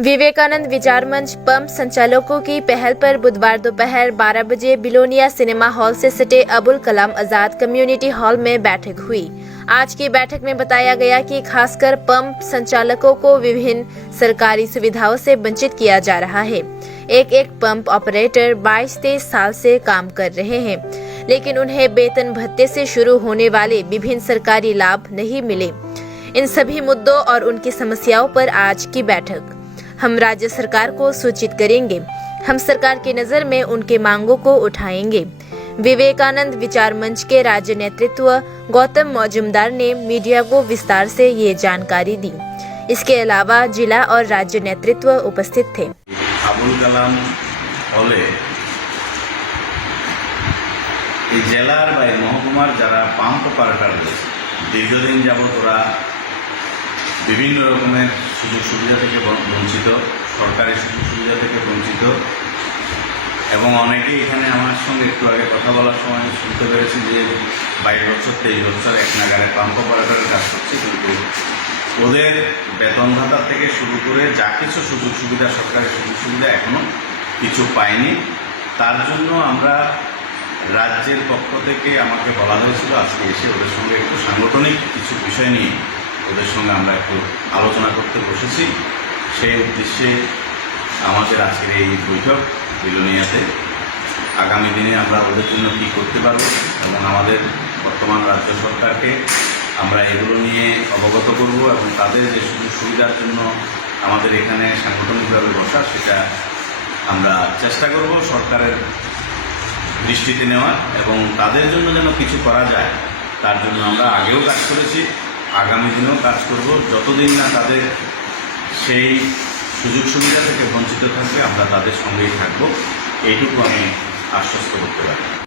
विवेकानंद विचार मंच पंप संचालकों की पहल पर बुधवार दोपहर 12 बजे बिलोनिया सिनेमा हॉल से सटे अबुल कलाम आजाद कम्युनिटी हॉल में बैठक हुई। आज की बैठक में बताया गया कि खासकर पंप संचालकों को विभिन्न सरकारी सुविधाओं से वंचित किया जा रहा है। एक पंप ऑपरेटर 22-23 साल से काम कर रहे हैं, लेकिन उन्हें वेतन भत्ते से शुरू होने वाले विभिन्न सरकारी लाभ नहीं मिले। इन सभी मुद्दों और उनकी समस्याओं पर आज की बैठक हम राज्य सरकार को सूचित करेंगे। हम सरकार की नजर में उनके मांगों को उठाएंगे। विवेकानंद विचार मंच के राज्य नेतृत्व गौतम मौजूमदार ने मीडिया को विस्तार से ये जानकारी दी। इसके अलावा जिला और राज्य नेतृत्व उपस्थित थे। अबुल कलाम हले जिलार महकुमार जरा पाम्प ऑपारेटर दीर्घदिन যাবত ওরা বিভিন্ন রকমের সুযোগ সুবিধা থেকে বঞ্চিত, সরকারি সুযোগ সুবিধা থেকে বঞ্চিত এবং অনেকেই এখানে আমার সঙ্গে একটু আগে কথা বলার সময় শুনতে পেরেছি যে 22 বছর 23 বছর এক নাগারে পাম্প অপারেটরের কাজ করছে, কিন্তু ওদের বেতন ভাতা থেকে শুরু করে যা কিছু সুযোগ সুবিধা, সরকারি সুযোগ সুবিধা এখনও কিছু পায়নি। তার জন্য আমরা রাজ্যের পক্ষ থেকে আমাকে বলা হয়েছিল আজকে এসে ওদের সঙ্গে একটু সাংগঠনিক কিছু বিষয় নিয়ে ওদের সঙ্গে আমরা একটু আলোচনা করতে বসেছি। সেই উদ্দেশ্যে আমাদের আজকের এই বৈঠক বিলোনিয়াতে। আগামী দিনে আমরা ওদের জন্য কী করতে পারব এবং আমাদের বর্তমান রাজ্য সরকারকে আমরা এগুলো নিয়ে অবগত করব এবং তাদের যে সুযোগ সুবিধার জন্য আমাদের এখানে সাংগঠনিকভাবে বসা, সেটা আমরা চেষ্টা করব সরকারের দৃষ্টিতে নেওয়ার এবং তাদের জন্য যেন কিছু করা যায় তার জন্য আমরা আগেও কাজ করেছি, আগামী দিনেও কাজ করব। যতদিন না তাদের সেই সুযোগ সুবিধা থেকে বঞ্চিত থাকবে আমরা তাদের সঙ্গেই থাকব, এইটুকু আমি আশ্বস্ত করতে পারি।